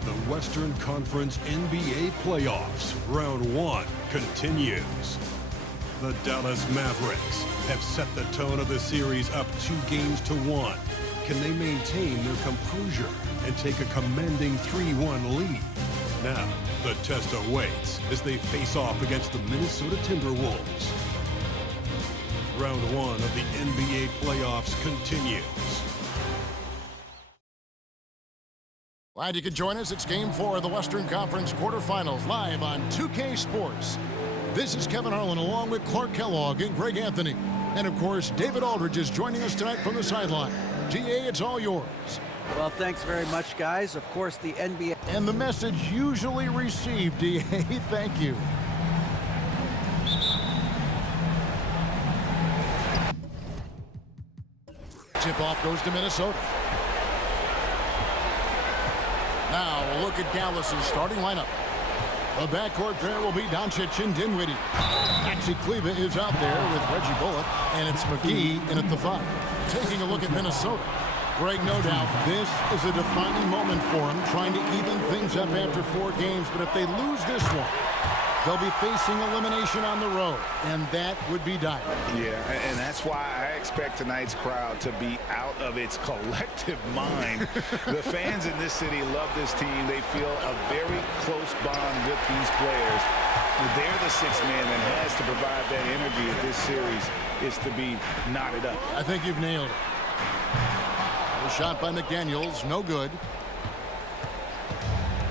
The Western Conference NBA playoffs, round 1, continues. The Dallas Mavericks have set the tone of the series up 2-1. Can they maintain their composure and take a commanding 3-1 lead? Now, the test awaits as they face off against the Minnesota Timberwolves. Round 1 of the NBA playoffs continues. Glad you could join us. It's Game 4 of the Western Conference quarterfinals, live on 2K Sports. This is Kevin Harlan along with Clark Kellogg and Greg Anthony. And, of course, David Aldridge is joining us tonight from the sideline. DA, it's all yours. Well, thanks very much, guys. Of course, the NBA... And the message usually received, DA. Thank you. Tip-off goes to Minnesota. Now, a look at Dallas's starting lineup. The backcourt pair will be Doncic and Dinwiddie. Maxi Kleber is out there with Reggie Bullock, and it's McGee in at the 5. Taking a look at Minnesota. Greg, no doubt, this is a defining moment for him, trying to even things up after 4 games. But if they lose this one, they'll be facing elimination on the road, and that would be dire. Yeah, and that's why I expect tonight's crowd to be out of its collective mind. The fans in this city love this team. They feel a very close bond with these players. They're the 6th man that has to provide that energy if this series is to be knotted up. I think you've nailed it. The shot by McDaniels, no good.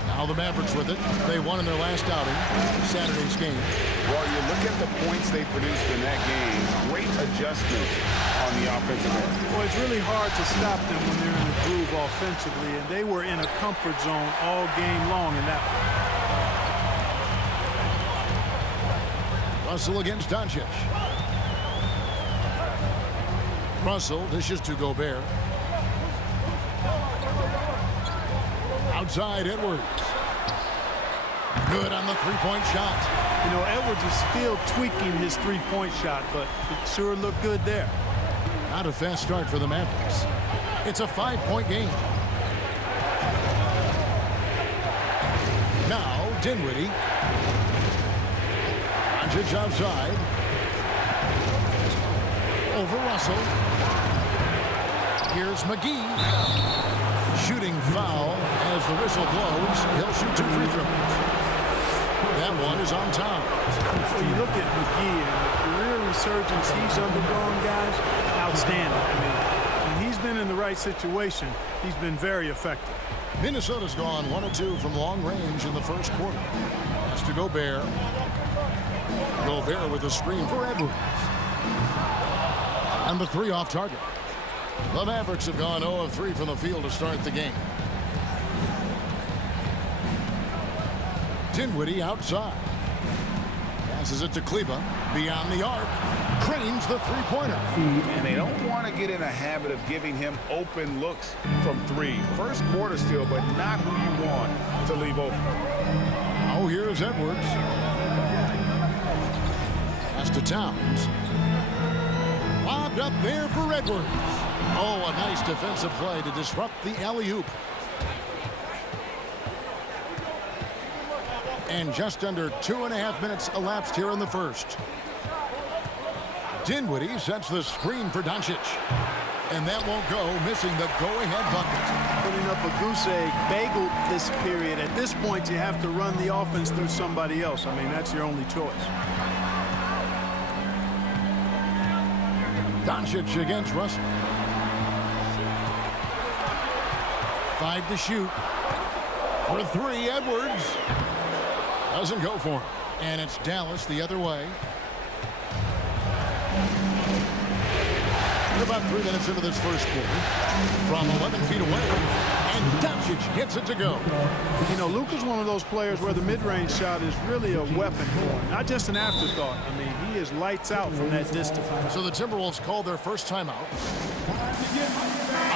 Now the Mavericks with it. They won in their last outing, Saturday's game. Well, you look at the points they produced in that game. Great adjustment on the offensive end. Well, it's really hard to stop them when they're in the groove offensively, and they were in a comfort zone all game long in that one. Russell against Doncic. Russell dishes to Gobert. Outside Edwards. Good on the three-point shot. You know, Edwards is still tweaking his three-point shot, but it sure looked good there. Not a fast start for the Mavericks. It's a 5-point game. Now, Dinwiddie. Doncic outside. Over Russell. Here's McGee. Shooting foul as the whistle blows. He'll shoot 2 free throws. That one is on time. When you look at McGee and the career resurgence he's undergone, guys, outstanding. I mean, when he's been in the right situation, he's been very effective. Minnesota's gone 1 of 2 from long range in the first quarter. Has to Gobert. Gobert with a screen for Edwards. And the 3 off target. The Mavericks have gone 0 of 3 from the field to start the game. Dinwiddie outside. Passes it to Kleber. Beyond the arc. Cranes the three-pointer. And they don't want to get in a habit of giving him open looks from 3. First quarter still, but not who you want to leave open. Oh, here's Edwards. Pass to Towns. Lobbed up there for Edwards. Oh, a nice defensive play to disrupt the alley-oop. And just under 2.5 minutes elapsed here in the first. Dinwiddie sets the screen for Doncic. And that won't go, missing the go-ahead bucket. Putting up a goose egg bagel this period. At this point, you have to run the offense through somebody else. I mean, that's your only choice. Doncic against Russell. 5 to shoot. For 3, Edwards. Doesn't go for him. And it's Dallas the other way. We're about 3 minutes into this first quarter. From 11 feet away. And Doncic gets it to go. You know, Luka's one of those players where the mid-range shot is really a weapon for him. Not just an afterthought. I mean, he is lights out from that distance. So the Timberwolves called their first timeout.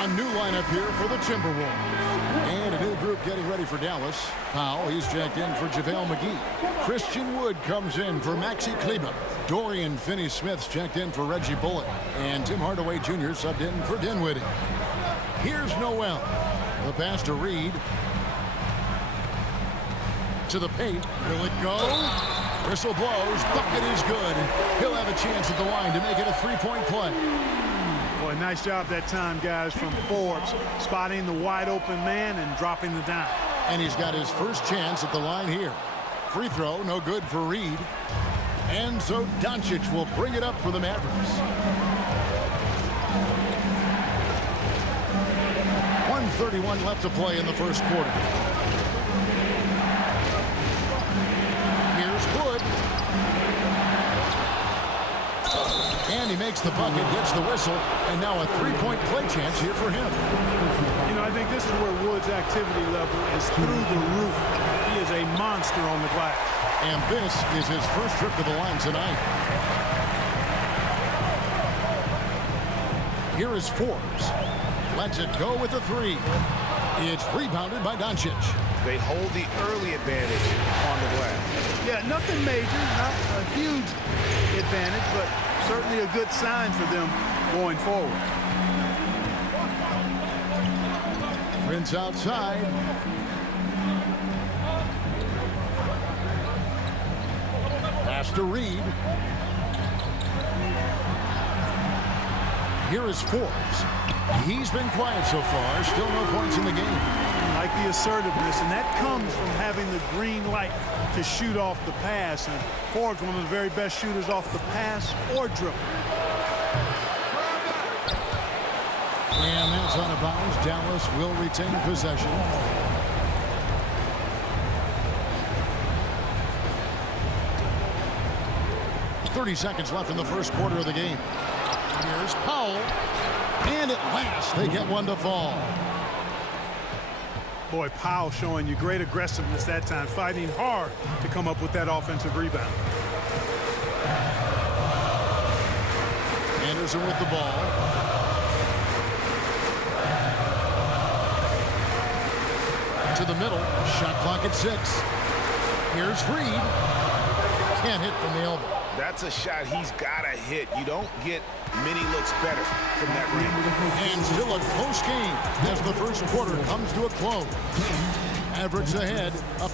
A new lineup here for the Timberwolves. And a new group getting ready for Dallas. Powell, he's checked in for JaVale McGee. Christian Wood comes in for Maxi Kleber. Dorian Finney-Smith's checked in for Reggie Bullock. And Tim Hardaway Jr. subbed in for Dinwiddie. Here's Noel. The pass to Reed. To the paint. Will it go? Whistle blows. Bucket is good. He'll have a chance at the line to make it a three-point play. Boy, nice job that time, guys, from Forbes, spotting the wide-open man and dropping the dime. And he's got his first chance at the line here. Free throw, no good for Reed. And so Doncic will bring it up for the Mavericks. 1:31 left to play in the first quarter. Here's Wood. And he makes the bucket, gets the whistle, and now a three-point play chance here for him. You know, I think this is where Wood's activity level is through the roof. He is a monster on the glass. And this is his first trip to the line tonight. Here is Forbes. Lets it go with the three. It's rebounded by Doncic. They hold the early advantage on the glass. Yeah, nothing major, not a huge advantage, but certainly a good sign for them going forward. Prince outside. Pass to Reed. Here is Forbes. He's been quiet so far. Still no points in the game. Like the assertiveness, and that comes from having the green light to shoot off the pass. And Forbes, one of the very best shooters off the pass or dribble. And that's out of bounds. Dallas will retain possession. .30 seconds left in the first quarter of the game. Here's Powell. And at last, they get one to fall. Boy, Powell showing you great aggressiveness that time, fighting hard to come up with that offensive rebound. Anderson with the ball. To the middle. Shot clock at 6. Here's Reed. Can't hit from the elbow. That's a shot he's got to hit. You don't get many looks better from that range. And still a close game as the first quarter comes to a close. Mavericks ahead. Up.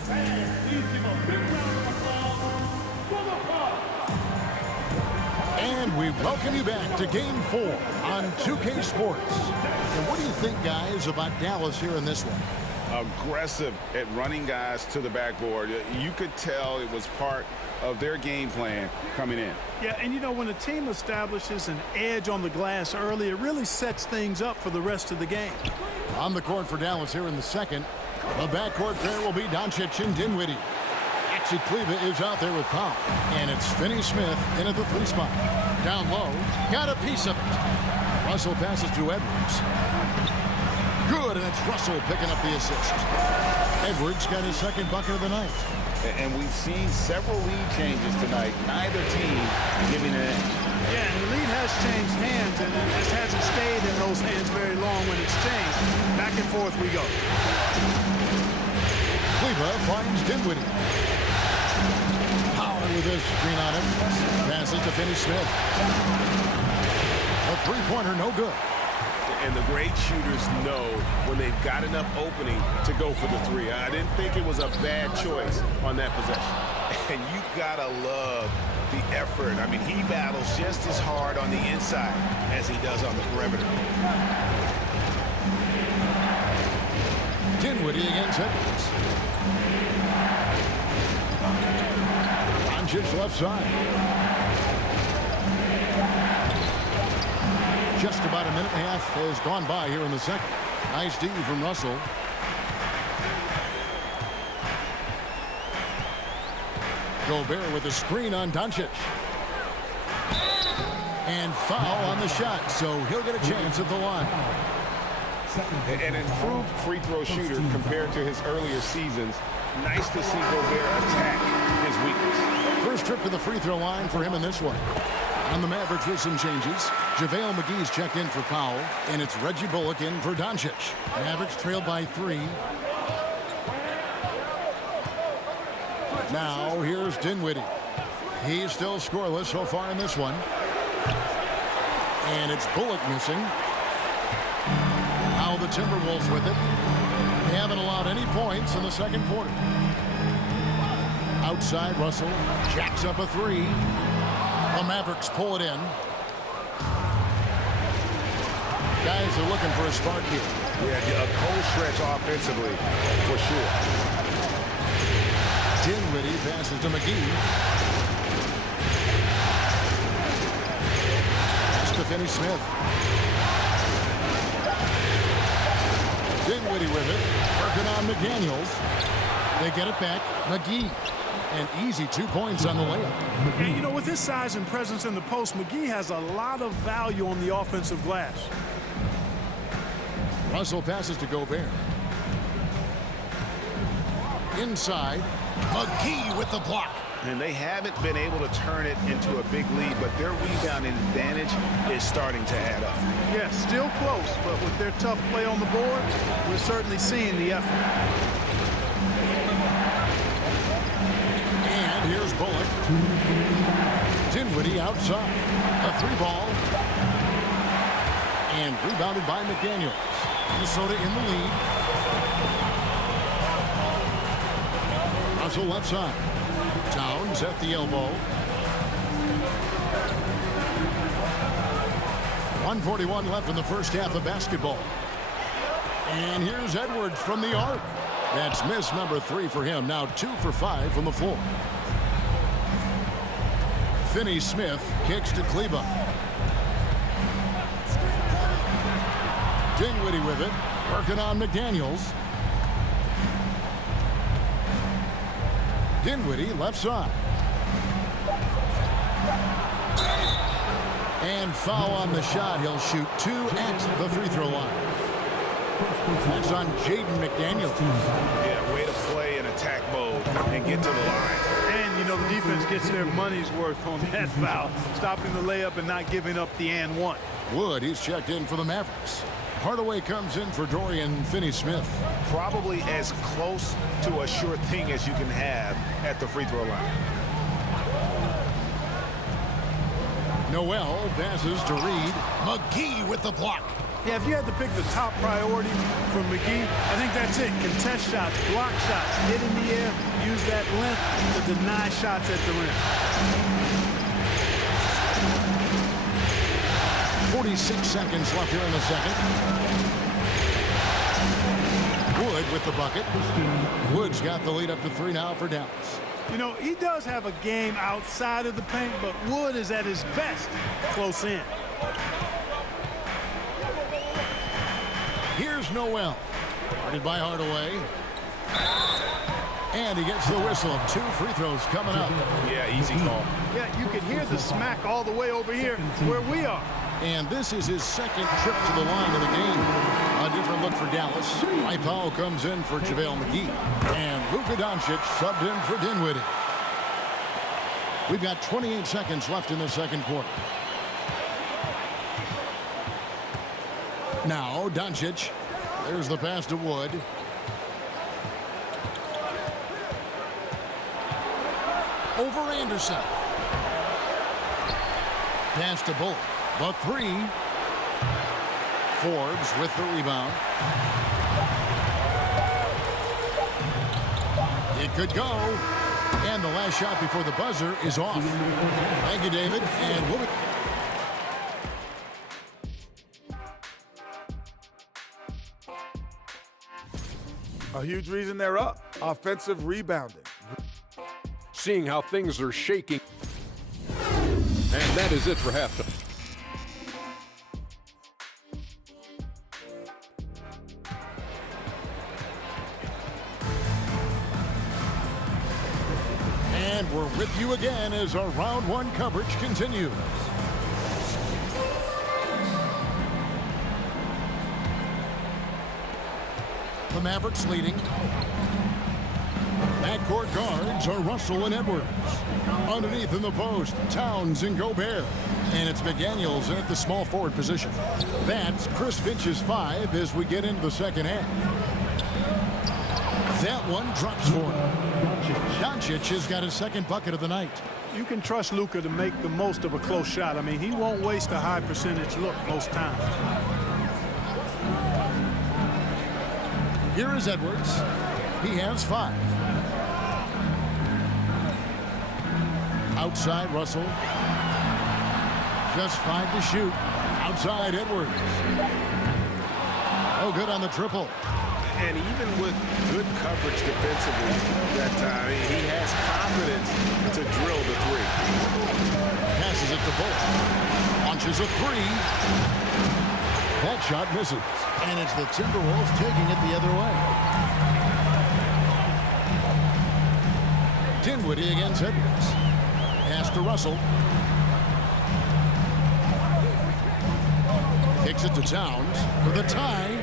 And we welcome you back to Game 4 on 2K Sports. And what do you think, guys, about Dallas here in this one? Aggressive at running guys to the backboard. You could tell it was part of their game plan coming in. Yeah, and you know, when a team establishes an edge on the glass early, it really sets things up for the rest of the game. On the court for Dallas here in the second. The backcourt pair will be Doncic and Dinwiddie. Maxi Kleber is out there with Powell. And it's Finney-Smith in at the 3 spot. Down low. Got a piece of it. Russell passes to Edwards. Good, and it's Russell picking up the assist. Edwards got his second bucket of the night. And we've seen several lead changes tonight. Neither team giving an edge. Yeah, and the lead has changed hands, and it just hasn't stayed in those hands very long when it's changed. Back and forth we go. Kleber finds Dinwiddie. Powell with his screen on him. Passes to Finney-Smith. A three-pointer, no good. And the great shooters know when they've got enough opening to go for the three. I didn't think it was a bad choice on that possession. And you gotta love the effort. I mean, he battles just as hard on the inside as he does on the perimeter. Dinwiddie against Edwards. Doncic left side. Just about a minute and a half has gone by here in the second. Nice D from Russell. Gobert with a screen on Doncic. And foul on the shot, so he'll get a chance at the line. An improved free throw shooter compared to his earlier seasons. Nice to see Gobert attack his weakness. First trip to the free throw line for him in this one. On the Mavericks with some changes. JaVale McGee's checked in for Powell, and it's Reggie Bullock in for Doncic. Mavericks trail by 3. Now here's Dinwiddie. He's still scoreless so far in this one. And it's Bullock missing. Now Timberwolves with it. They haven't allowed any points in the second quarter. Outside, Russell jacks up a three. The Mavericks pull it in. Guys are looking for a spark here. Yeah, a cold stretch offensively, for sure. Dinwiddie passes to McGee. Pass to Finney-Smith. Dinwiddie with it. Working on McDaniels. They get it back. McGee. An easy 2 points on the layup. And, you know, with his size and presence in the post, McGee has a lot of value on the offensive glass. Russell passes to Gobert. Inside. McGee with the block. And they haven't been able to turn it into a big lead, but their rebounding advantage is starting to add up. Yes, still close, but with their tough play on the boards, we're certainly seeing the effort. And here's Bullock. Dinwiddie outside. A three ball. And rebounded by McDaniels. Minnesota in the lead. Russell left side. Towns at the elbow. 1:41 left in the first half of basketball. And here's Edwards from the arc. That's miss number 3 for him. Now 2 for 5 from the floor. Finney-Smith kicks to Kleba. Dinwiddie with it. Working on McDaniels. Dinwiddie left side. And foul on the shot. He'll shoot 2 at the free throw line. That's on Jaden McDaniels. Yeah, way to play in attack mode and get to the line. And, you know, the defense gets their money's worth on that foul, stopping the layup and not giving up the and one. Wood, he's checked in for the Mavericks. Hardaway comes in for Dorian Finney-Smith. Probably as close to a sure thing as you can have at the free throw line. Noel passes to Reed. McGee with the block. Yeah, if you had to pick the top priority for McGee, I think that's it. Contest shots, block shots, hit in the air, use that length to deny shots at the rim. 46 seconds left here in the second. Wood with the bucket. Wood's got the lead up to 3 now for Dallas. You know, he does have a game outside of the paint, but Wood is at his best close in. Here's Noel. Guarded by Hardaway. And he gets the whistle. 2 free throws coming up. Yeah, easy call. Yeah, you can hear the smack all the way over here where we are. And this is his second trip to the line in the game. A different look for Dallas. Mike Powell comes in for JaVale McGee. And Luka Doncic subbed in for Dinwiddie. We've got 28 seconds left in the second quarter. Now, Doncic. There's the pass to Wood. Over Anderson. Pass to Bullock. The 3. Forbes with the rebound. It could go. And the last shot before the buzzer is off. Thank you, David. And we'll be... A huge reason they're up. Offensive rebounding. Seeing how things are shaking. And that is it for halftime. And we're with you again as our round 1 coverage continues. The Mavericks leading. Backcourt guards are Russell and Edwards. Underneath in the post, Towns and Gobert. And it's McDaniels in at the small forward position. That's Chris Finch's 5 as we get into the second half. That one drops for him. Doncic has got his second bucket of the night. You can trust Luka to make the most of a close shot. I mean, he won't waste a high percentage look most times. Here is Edwards. He has 5. Outside, Russell. Just 5 to shoot. Outside, Edwards. Oh, good on the triple. And even with good coverage defensively that time, he has confidence to drill the 3. Passes it to Bullock. Launches a 3. That shot misses. And it's the Timberwolves taking it the other way. Dinwiddie against Edwards. Pass to Russell. Kicks it to Towns for the tie.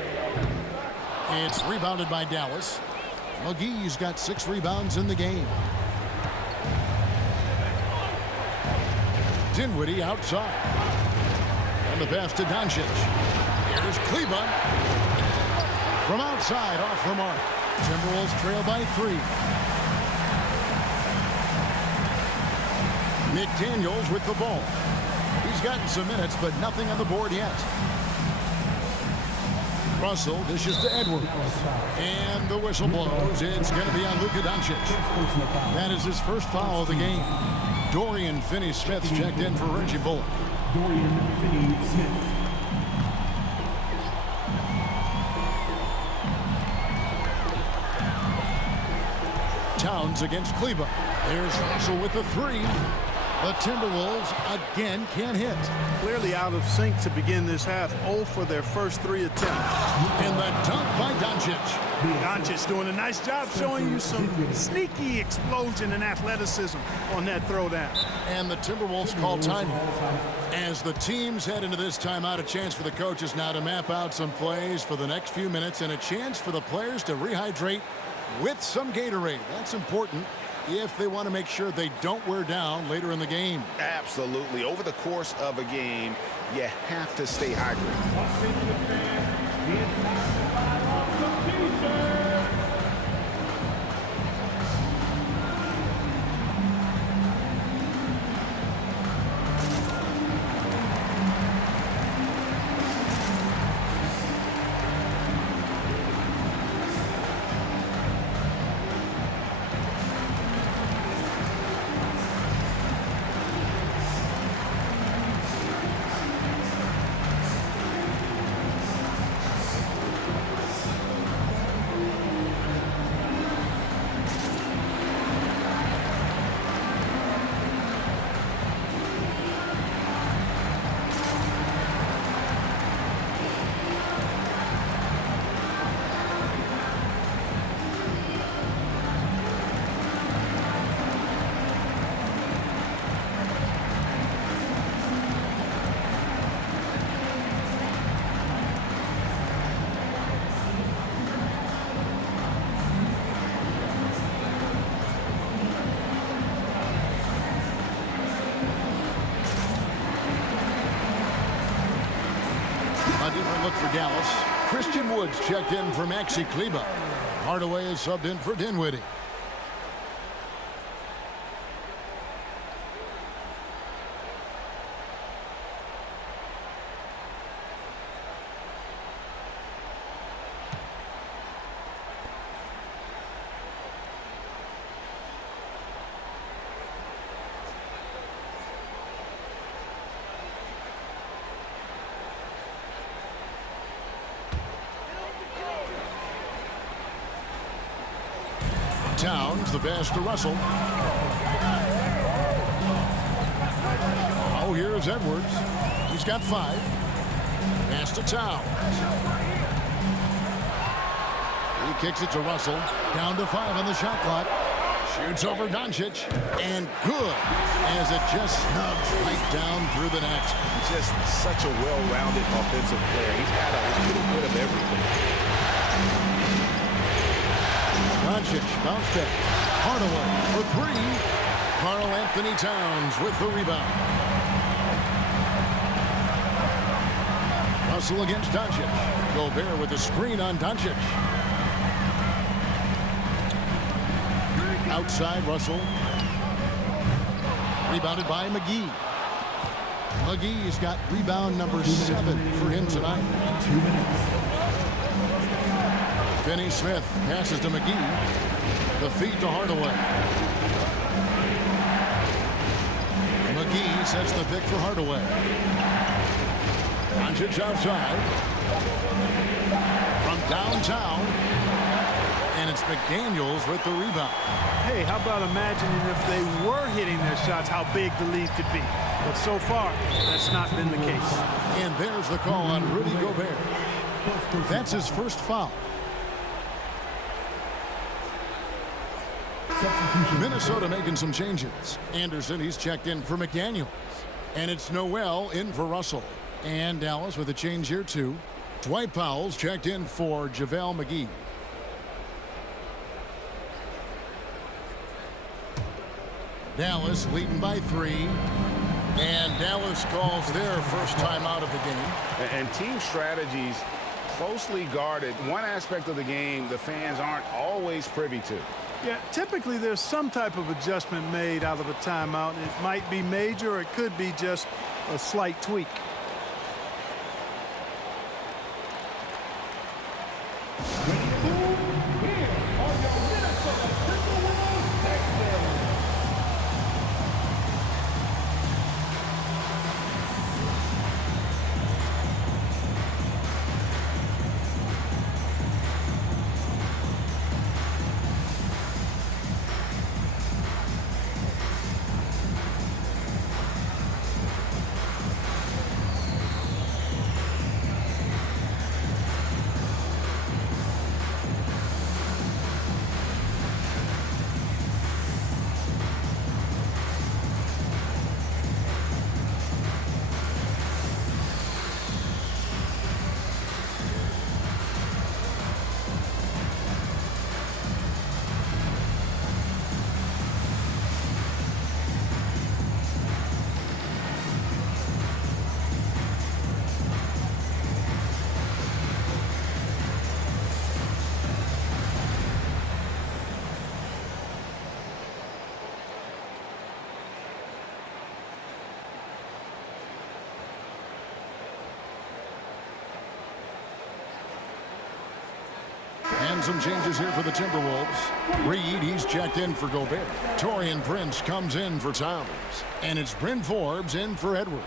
It's rebounded by Dallas. McGee's got 6 rebounds in the game. Dinwiddie outside. And the pass to Doncic. Here's Kleber. From outside, off the mark. Timberwolves trail by 3. McDaniels with the ball. He's gotten some minutes, but nothing on the board yet. Russell dishes to Edwards. And the whistle blows. It's going to be on Luka Doncic. That is his first foul of the game. Dorian Finney-Smith checked in for Reggie Bullock. Dorian Finney-Smith. Towns against Kleber. There's Russell with the 3. The Timberwolves again can't hit. Clearly out of sync to begin this half. 0 for their first 3 attempts. And the dunk by Doncic. Doncic doing a nice job showing you some sneaky explosion and athleticism on that throwdown. And the Timberwolves call time. As the teams head into this timeout, a chance for the coaches now to map out some plays for the next few minutes and a chance for the players to rehydrate with some Gatorade. That's important if they want to make sure they don't wear down later in the game. Absolutely. Over the course of a game, you have to stay hydrated. A different look for Dallas. Christian Woods checked in for Maxi Kleber. Hardaway is subbed in for Dinwiddie. Towns, the pass to Russell. Oh, here's Edwards. He's got 5. Pass to Towns. He kicks it to Russell. Down to 5 on the shot clock. Shoots over Doncic. And good, as it just snubs right down through the net. Just such a well-rounded offensive player. He's got a little bit of everything. Doncic bounce back. Hardaway for 3. Karl Anthony Towns with the rebound. Russell against Doncic. Gobert with the screen on Doncic. Outside Russell. Rebounded by McGee. McGee's got rebound number 7 for him tonight. 2 minutes. Finney-Smith passes to McGee. The feed to Hardaway. McGee sets the pick for Hardaway. Doncic outside. From downtown. And it's McDaniels with the rebound. Hey, how about imagining if they were hitting their shots, how big the lead could be. But so far, that's not been the case. And there's the call on Rudy Gobert. That's his first foul. Minnesota making some changes. Anderson, he's checked in for McDaniels. And it's Noel in for Russell. And Dallas with a change here too. Dwight Powell's checked in for JaVale McGee. Dallas leading by 3. And Dallas calls their first time out of the game. And team strategies closely guarded. One aspect of the game the fans aren't always privy to. Yeah, typically there's some type of adjustment made out of a timeout. It might be major or it could be just a slight tweak. And some changes here for the Timberwolves. Reed, he's checked in for Gobert. Taurean Prince comes in for Towns. And it's Bryn Forbes in for Edwards.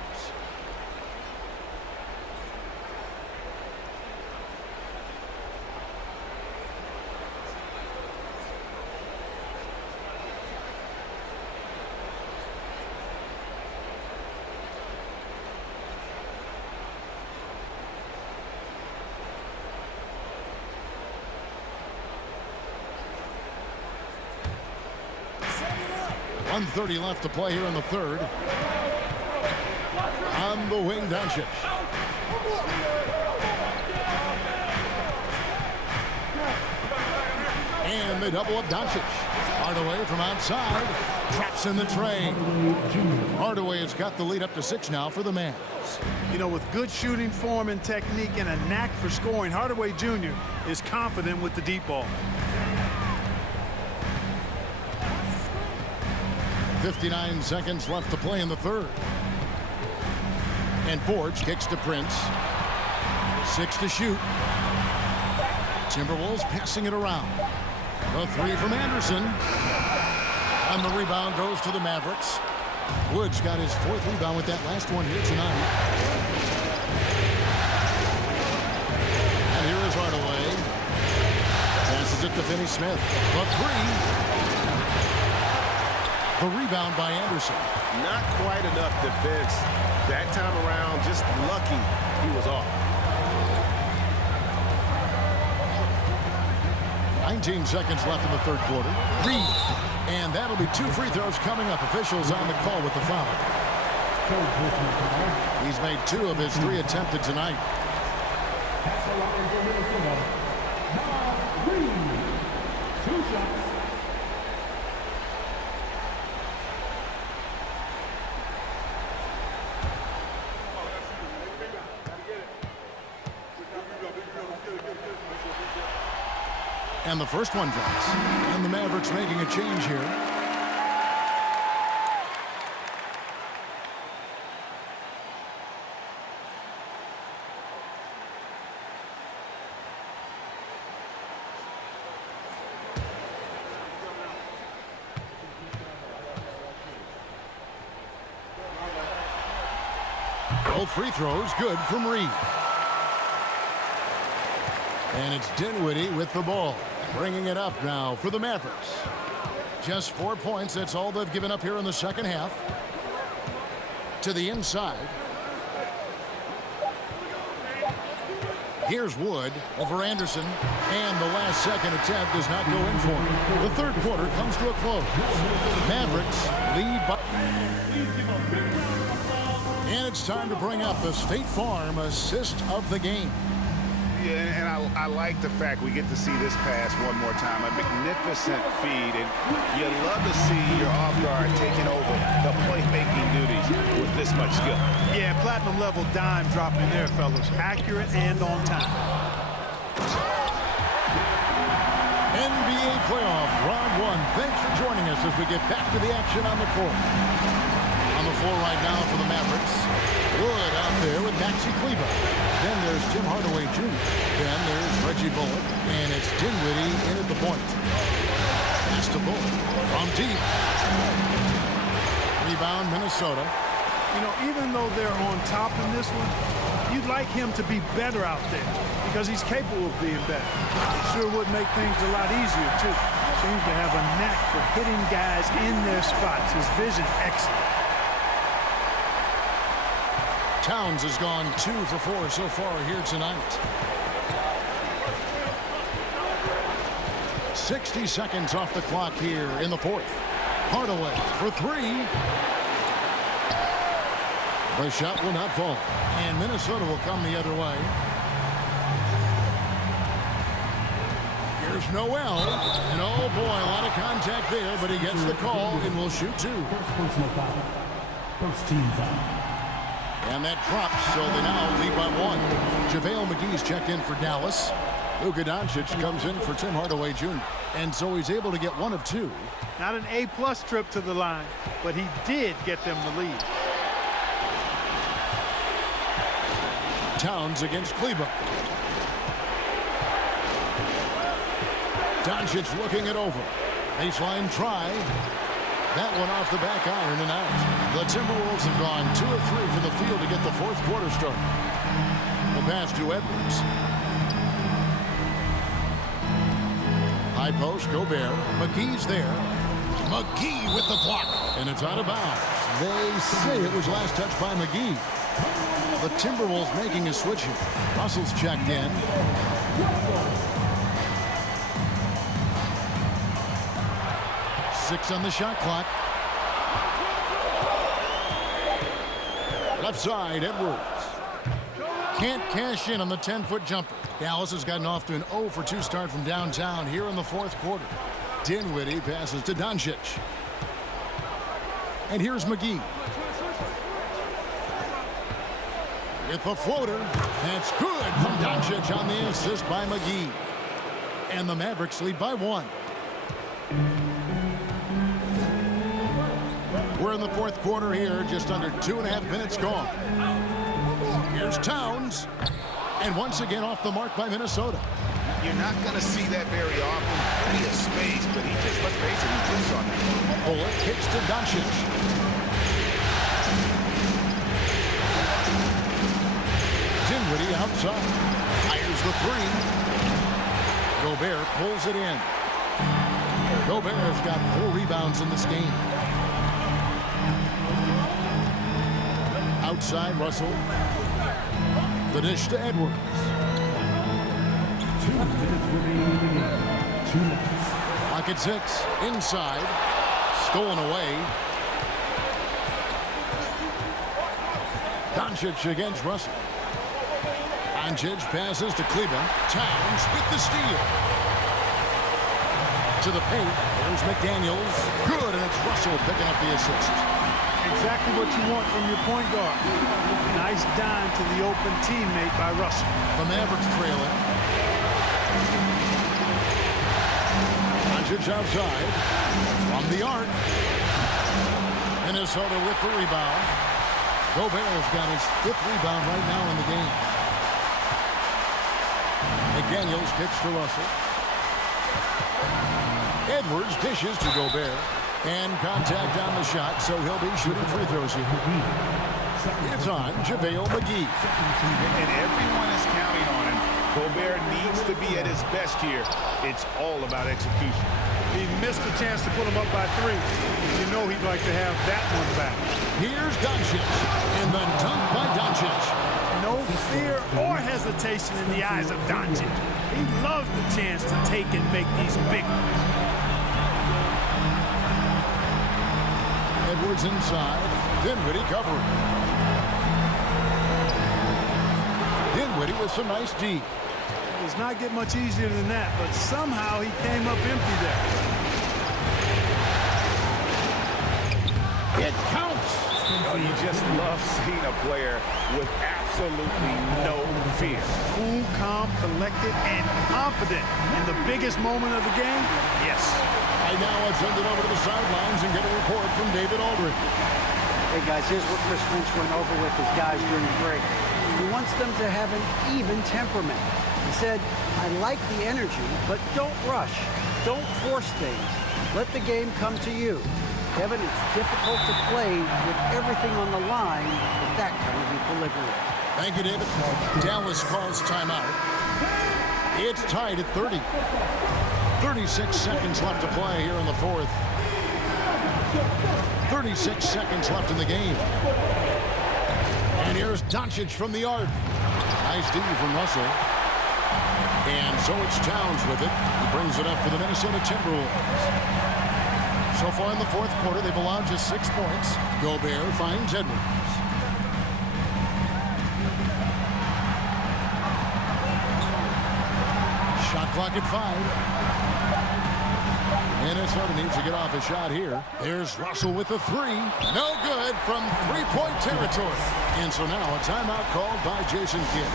.130 left to play here in the third. On the wing, Doncic. And they double up Doncic. Hardaway from outside. Traps in the tray. Hardaway has got the lead up to 6 now for the Mavs. You know, with good shooting form and technique and a knack for scoring, Hardaway Jr. is confident with the deep ball. 59 seconds left to play in the third. And Forbes kicks to Prince. 6 to shoot. Timberwolves passing it around. The 3 from Anderson. And the rebound goes to the Mavericks. Woods got his 4th rebound with that last one here tonight. And here is Hardaway. Passes it to Finney-Smith. The 3. The rebound by Anderson. Not quite enough defense that time around. Just lucky he was off. 19 seconds left in the third quarter. Reed. And that'll be 2 free throws coming up. Officials on the call with the foul. He's made 2 of his 3 attempted tonight. And the first one drops. And the Mavericks making a change here. Both free throws good from Reed. And it's Dinwiddie with the ball. Bringing it up now for the Mavericks. Just 4 points. That's all they've given up here in the second half. To the inside. Here's Wood over Anderson. And the last second attempt does not go in for him. The third quarter comes to a close. Mavericks lead by... And it's time to bring up the State Farm assist of the game. Yeah, and I like the fact we get to see this pass one more time. A magnificent feed, and you love to see your off guard taking over the playmaking duties with this much skill. Yeah, platinum level dime dropping there, fellas. Accurate and on time. NBA playoff round one. Thanks for joining us as we get back to the action on the court. On the floor right now for the Mavericks. Wood out there with Maxi Kleber. Then there's Tim Hardaway Jr. Then there's Reggie Bullock. And it's Dinwiddie in at the point. Pass to Bullock from deep. Rebound, Minnesota. You know, even though they're on top in this one, you'd like him to be better out there because he's capable of being better. Sure would make things a lot easier, too. Seems to have a knack for hitting guys in their spots. His vision, excellent. Towns has gone 2 for 4 so far here tonight. 60 seconds off the clock here in the fourth. Hardaway for 3. The shot will not fall. And Minnesota will come the other way. Here's Noel. And oh boy, a lot of contact there, but he gets the call and will shoot 2. First personal foul. First team foul. And that drops, so they now lead by 1. JaVale McGee's checked in for Dallas. Luka Doncic comes in for Tim Hardaway Jr. And so he's able to get 1 of 2. Not an A-plus trip to the line, but he did get them the lead. Towns against Kleber. Doncic looking it over. Baseline try. That one off the back iron and out. The Timberwolves have gone 2 of 3 for the field to get the fourth quarter started. The pass to Edwards. High post, Gobert. McGee's there. McGee with the block. And it's out of bounds. They say it was last touched by McGee. The Timberwolves making a switch here. Russell's checked in. Six on the shot clock. Left side, Edwards. Can't cash in on the 10-foot jumper. Dallas has gotten off to an 0 for 2 start from downtown here in the fourth quarter. Dinwiddie passes to Doncic. And here's McGee. With the floater. That's good from Doncic on the assist by McGee. And the Mavericks lead by 1. We're in the fourth quarter here, just under 2.5 minutes gone. Here's Towns. And once again off the mark by Minnesota. You're not going to see that very often. Plenty of space, but he just, let's face it, he drifts on that. Bullock kicks to Doncic. Dinwiddie outside. Fires the 3. Gobert pulls it in. Gobert has got 4 rebounds in this game. Outside, Russell. The dish to Edwards. 2 minutes remaining in the game. 2 minutes. Clock at 6. Inside. Stolen away. Doncic against Russell. Doncic passes to Kleber. Towns with the steal. To the paint. There's McDaniels. Good, and it's Russell picking up the assist. Exactly what you want from your point guard. Nice dime to the open teammate by Russell. The Mavericks trailing. Doncic outside. From the arc. Minnesota with the rebound. Gobert's got his 5th rebound right now in the game. McDaniels kicks to Russell. Edwards dishes to Gobert. And contact on the shot, so he'll be shooting free throws here. It's on JaVale McGee. And everyone is counting on him. Gobert needs to be at his best here. It's all about execution. He missed the chance to put him up by 3. You know he'd like to have that one back. Here's Doncic, and the dunk by Doncic. No fear or hesitation in the eyes of Doncic. He loves the chance to take and make these big ones. Edwards inside. Dinwiddie covering. Dinwiddie with some nice D. It's not get much easier than that, but somehow he came up empty there. It counts. Oh, you just love seeing a player with absolutely no fear. Cool, calm, collected, and confident in the biggest moment of the game? Yes. I now have send it over to the sidelines and get a report from David Aldridge. Hey, guys, here's what Chris Finch went over with his guys during the break. He wants them to have an even temperament. He said, I like the energy, but don't rush. Don't force things. Let the game come to you. Kevin, it's difficult to play with everything on the line with that kind of equilibrium. Thank you, David. Dallas calls timeout. It's tied at 30. 36 seconds left to play here in the fourth. 36 seconds left in the game. And here's Doncic from the arc. Nice D from Russell. And so it's Towns with it. He brings it up for the Minnesota Timberwolves. So far in the fourth quarter, they've allowed just 6 points. Gobert finds Edwards. Shot clock at 5. Minnesota needs to get off a shot here. There's Russell with the 3. No good from three-point territory. And so now a timeout called by Jason Kidd.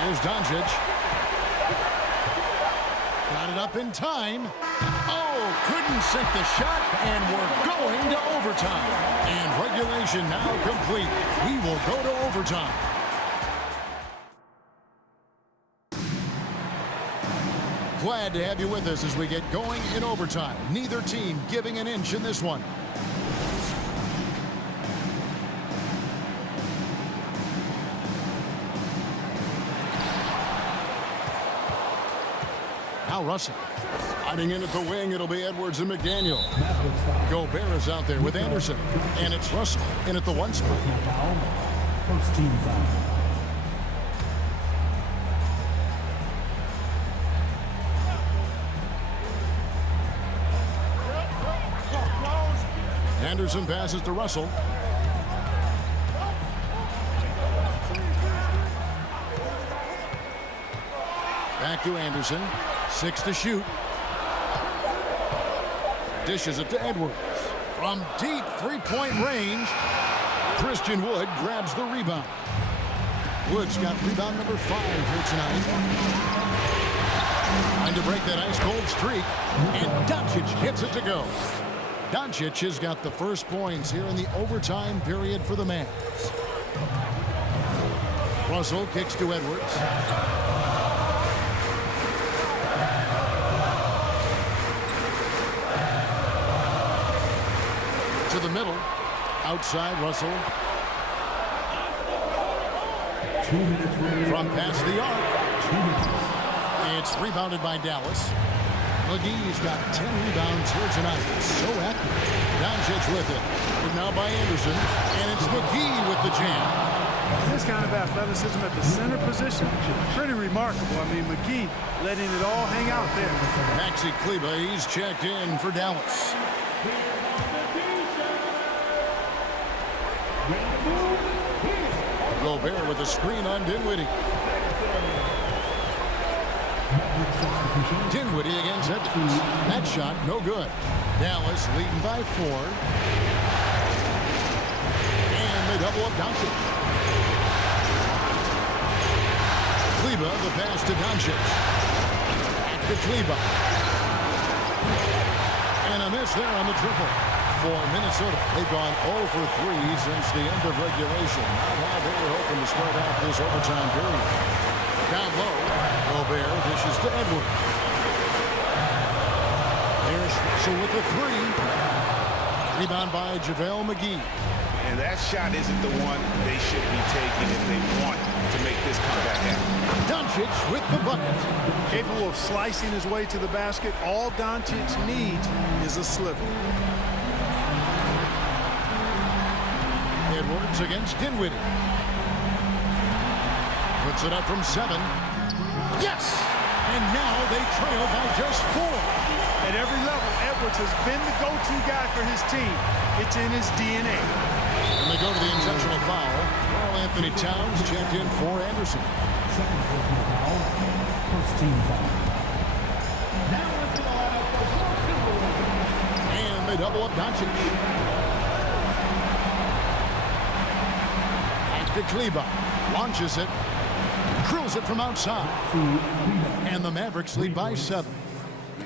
Here's Doncic. Got it up in time. Oh, couldn't sink the shot, and we're going to overtime. And regulation now complete. We will go to overtime. Glad to have you with us as we get going in overtime. Neither team giving an inch in this one. Now Russell. Sliding in at the wing, it'll be Edwards and McDaniel. Gobert is out there with Anderson. And it's Russell in at the 1 spot. First team foul. Anderson passes to Russell. Back to Anderson. 6 to shoot. Dishes it to Edwards. From deep three-point range, Christian Wood grabs the rebound. Wood's got rebound number 5 here tonight. Trying to break that ice-cold streak, and Doncic hits it to go. Doncic has got the first points here in the overtime period for the Mavs. Russell kicks to Edwards. To the middle. Outside Russell. From past the arc. It's rebounded by Dallas. McGee's got 10 rebounds here tonight. So active. Doncic with it. But now by Anderson. And it's McGee with the jam. This kind of athleticism at the center position, pretty remarkable. I mean, McGee letting it all hang out there. Maxi Kleber, he's checked in for Dallas. Gobert with a screen on Dinwiddie. Dinwiddie against Edwards. That shot, no good. Dallas leading by 4. And they double up Doncic. Kleber, the pass to Doncic. Back to Kleber. And a miss there on the triple. For Minnesota, they've gone 0 for 3 since the end of regulation. Not how they were hoping to start out this overtime period. Down low, Gobert dishes to Edwards. So with the three, rebound by JaVale McGee. And that shot isn't the one they should be taking if they want to make this comeback happen. Doncic with the bucket. Capable of slicing his way to the basket. All Doncic needs is a sliver. Edwards against Dinwiddie. Puts it up from 7. Yes! And now they trail by just 4. At every level, Edwards has been the go-to guy for his team. It's in his DNA. And they go to the intentional foul. Carl Anthony Towns checked in for Anderson. Second personal foul. First team foul. Now into the lineup for the Timberwolves. And they double up Doncic. Back to Kleba. Launches it. Drills it from outside. And the Mavericks lead by 7.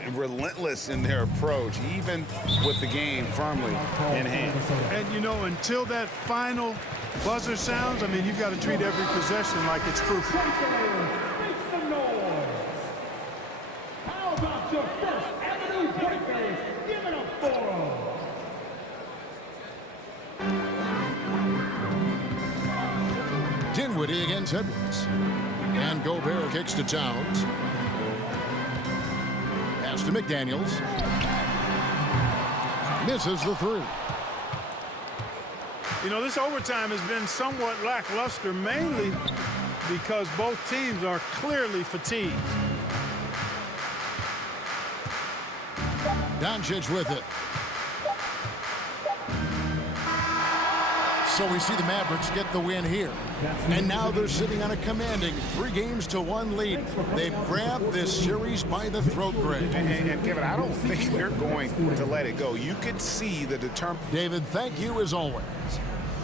And relentless in their approach, even with the game firmly in hand. And, you know, until that final buzzer sounds, I mean, you've got to treat every possession like it's crucial. Make some noise. How about your first Avenue Breakers? Give it up for them. Dinwiddie against Edwards. And Gobert kicks to Towns. Pass to McDaniels. Misses the 3. You know, this overtime has been somewhat lackluster, mainly because both teams are clearly fatigued. Doncic with it. So we see the Mavericks get the win here. And now they're sitting on a commanding 3-1 lead. They've grabbed this series by the throat, Greg. And Kevin, I don't think they're going to let it go. You could see the determination. David, thank you as always.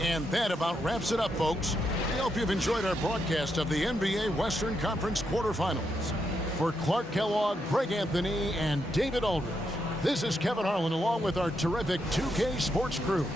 And that about wraps it up, folks. I hope you've enjoyed our broadcast of the NBA Western Conference quarterfinals. For Clark Kellogg, Greg Anthony, and David Aldridge, this is Kevin Harlan along with our terrific 2K Sports crew.